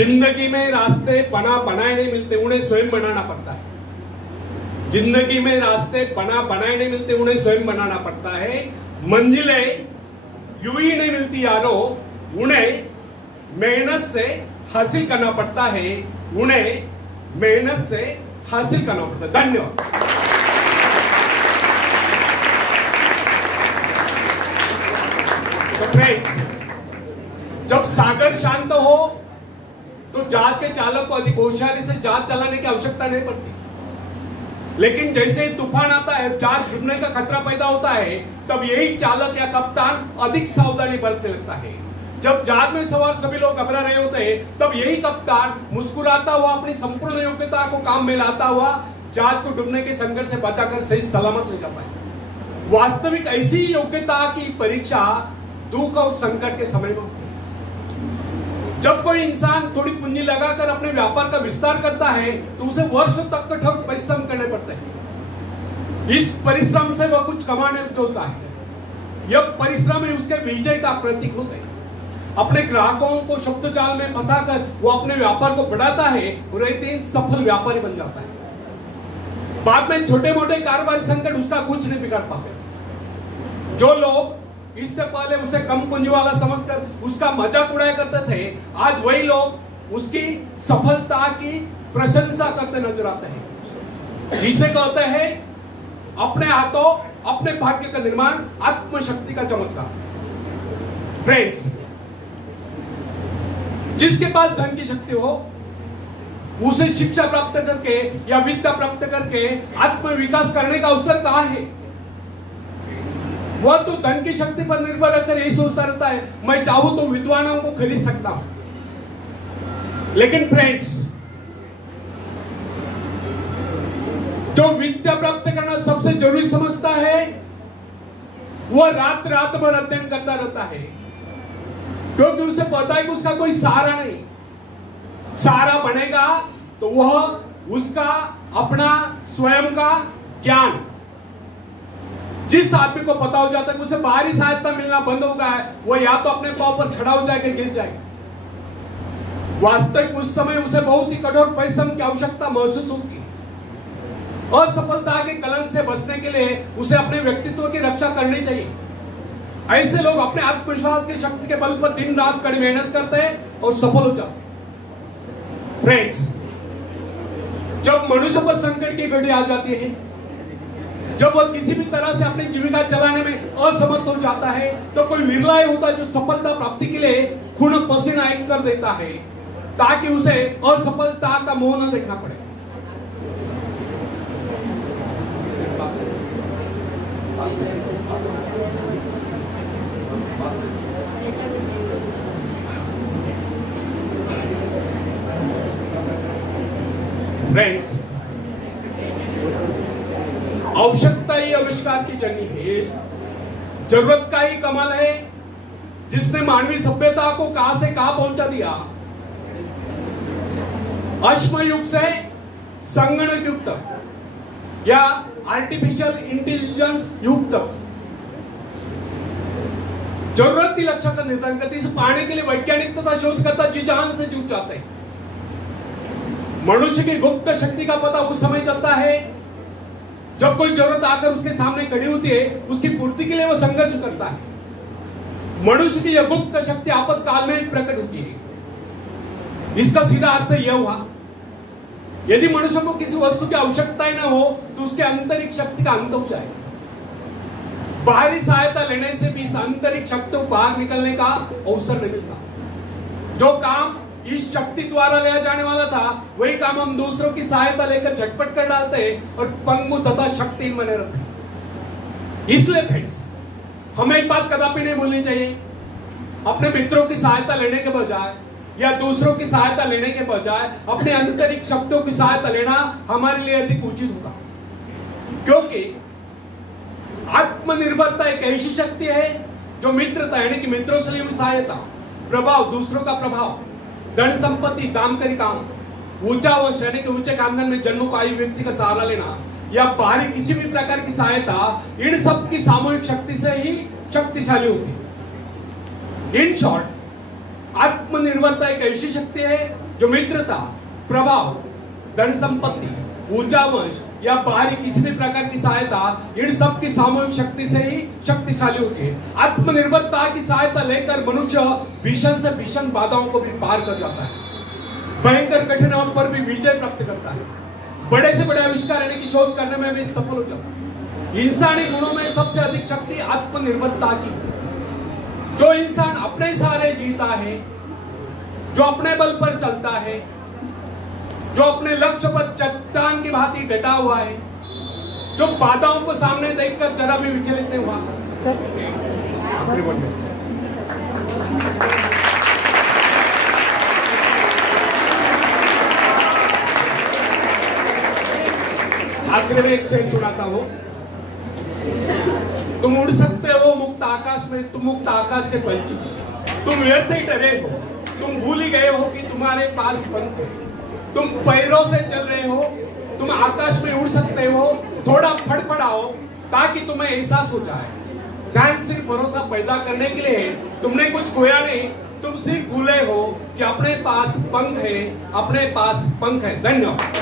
जिंदगी में रास्ते बनाए नहीं मिलते, उन्हें स्वयं बनाना पड़ता है। जिंदगी में रास्ते बनाए नहीं मिलते, उन्हें स्वयं बनाना पड़ता है। मंजिलें यूं ही नहीं मिलती यारो, उन्हें मेहनत से हासिल करना पड़ता है, उन्हें मेहनत से हासिल करना पड़ता है। धन्यवाद। तो फ्रेंड्स, जब सागर शांत हो तो जहाज के चालक को अधिक होशियारी से जहाज चलाने की आवश्यकता नहीं पड़ती, लेकिन जैसे तूफान आता है, जहाज डूबने का खतरा पैदा होता है, तब यही चालक या कप्तान अधिक सावधानी बरतने लगता है। जब जहाज में सवार सभी लोग घबरा रहे होते हैं, तब यही कप्तान मुस्कुराता हुआ अपनी संपूर्ण योग्यता को काम में लाता हुआ जहाज को डूबने के संकट से बचाकर सही सलामत ले जाता है। वास्तविक ऐसी योग्यता की परीक्षा दुख और संकट के समय में होती है। जब कोई इंसान थोड़ी पूंजी लगाकर अपने व्यापार का विस्तार करता है, तो उसे वर्षों तक कठोर परिश्रम करने पड़ते हैं। इस परिश्रम से वह कुछ कमाने को होता है। यह परिश्रम ही उसके विजय का प्रतीक होता है। अपने ग्राहकों को शब्दजाल में फंसाकर वो अपने व्यापार को बढ़ाता है और एक दिन सफल व्यापारी बन जाता है। बाद में छोटे मोटे कारोबारी संकट उसका कुछ नहीं बिगाड़ पाते। जो लोग इससे पहले उसे कम पूंजी वाला समझकर उसका मजाक उड़ाया करते थे, आज वही लोग उसकी सफलता की प्रशंसा करते नजर आते हैं। इसे कहते हैं अपने हाथों अपने भाग्य का निर्माण, आत्मशक्ति का चमत्कार। फ्रेंड्स, जिसके पास धन की शक्ति हो, उसे शिक्षा प्राप्त करके या विद्या प्राप्त करके आत्मविकास करने का अवसर कहां है? वह तो धन की शक्ति पर निर्भर रहकर यही सोचता रहता है, मैं चाहूं तो विद्वानों को खरीद सकता हूं। लेकिन फ्रेंड्स, जो विद्या प्राप्त करना सबसे जरूरी समझता है, वह रात भर अध्ययन करता रहता है, क्योंकि उसे पता है कि उसका कोई सहारा नहीं। सहारा बनेगा तो वह उसका अपना स्वयं का ज्ञान। जिस आदमी को पता हो जाता है कि उसे बाहरी सहायता मिलना बंद हो गया है, वह या तो अपने पांव पर खड़ा हो जाएगा, गिर जाएगा। वास्तविक उस समय उसे बहुत ही कठोर परिश्रम की आवश्यकता महसूस होती है। असफलता के कलंक से बचने के लिए उसे अपने व्यक्तित्व की रक्षा करनी चाहिए। ऐसे लोग अपने आत्मविश्वास की शक्ति के बल पर दिन रात कड़ी मेहनत करते हैं और सफल हो जाते हैं। फ्रेंड्स, जब मनुष्य पर संकट की घड़ी आ जाती है, जब वह किसी भी तरह से अपनी जीविका चलाने में असमर्थ हो जाता है, तो कोई विरला होता है जो सफलता प्राप्ति के लिए खून पसीना एक कर देता है, ताकि उसे असफलता का मोह न देखना पड़े। फ्रेंड्स, आवश्यकता ही आविष्कार की जननी है। जरूरत का ही कमाल है जिसने मानवीय सभ्यता को कहां से कहां पहुंचा दिया। अश्म युग से संगणक युग तक या आर्टिफिशियल इंटेलिजेंस युग तक जरूरत की लक्ष्य का निर्धारण करती है। इसे पाने के लिए वैज्ञानिक तथा शोधकर्ता जी जान से जुट जाते हैं। मनुष्य की गुप्त शक्ति का पता उस समय चलता है जब कोई जरूरत आकर उसके सामने खड़ी होती है, उसकी पूर्ति के लिए वह संघर्ष करता है। मनुष्य की यह गुप्त शक्ति आपातकाल में प्रकट होती है। इसका सीधा अर्थ यह हुआ, यदि मनुष्य को किसी वस्तु की आवश्यकता ही न हो तो उसके आंतरिक शक्ति का अंत हो जाएगा। बाहरी सहायता लेने से भी इस आंतरिक शक्ति को बाहर निकलने का अवसर नहीं मिलता। जो काम इस शक्ति द्वारा लिया जाने वाला था, वही काम हम दूसरों की सहायता लेकर झटपट कर डालते हैं और पंगु तथा शक्तिहीन बने रहते हैं। इसलिए फ्रेंड्स, हमें एक बात कदापि नहीं भूलनी चाहिए, अपने मित्रों की सहायता लेने के बजाय या दूसरों की सहायता लेने के बजाय अपने आंतरिक शक्तियों की सहायता लेना हमारे लिए अधिक उचित होगा। क्योंकि आत्मनिर्भरता एक ऐसी शक्ति है जो मित्रता यानी कि मित्रों से ली हुई सहायता, प्रभाव, दूसरों का प्रभाव, धन संपत्ति, दामकरी काम, ऊंचा वंश यानी कि ऊंचे खानदान में जन्मोपायी व्यक्ति का सहारा लेना या बाहरी किसी भी प्रकार की सहायता, इन सब की सामूहिक शक्ति से ही शक्तिशाली होती है। इन शॉर्ट, आत्मनिर्भरता एक ऐसी शक्ति है जो मित्रता, प्रभाव, धन संपत्ति, ऊर्जावंश या बाहरी किसी भी प्रकार की सहायता, इन सब की सामूहिक शक्ति से ही शक्तिशाली होती है। आत्मनिर्भरता की सहायता लेकर मनुष्य भीषण से भीषण बाधाओं को भी पार कर जाता है, भयंकर कठिनाइयों पर भी विजय प्राप्त करता है, बड़े से बड़े आविष्कार की शोध करने में भी सफल हो जाता है। इंसानी गुणों में सबसे अधिक शक्ति आत्मनिर्भरता की। जो इंसान अपने सहारे जीता है, जो अपने बल पर चलता है, जो अपने लक्ष्य पर चट्टान की भांति डटा हुआ है, जो बाधाओं को सामने देखकर जरा भी विचलित नहीं हुआ। सर आखिर में एक शेर सुनाता हूं। तुम उड़ सकते हो मुक्त आकाश में, तुम मुक्त आकाश के पंछी, तुम व्यर्थ ही डरे हो, तुम भूल ही गए हो कि तुम्हारे पास पंख है, तुम पैरों से चल रहे हो, तुम आकाश में उड़ सकते हो, थोड़ा फड़फड़ाओ ताकि तुम्हें एहसास हो जाए। ध्यान सिर्फ भरोसा पैदा करने के लिए है, तुमने कुछ खोया नहीं, तुम सिर्फ भूले हो कि अपने पास पंख है, अपने पास पंख है। धन्यवाद।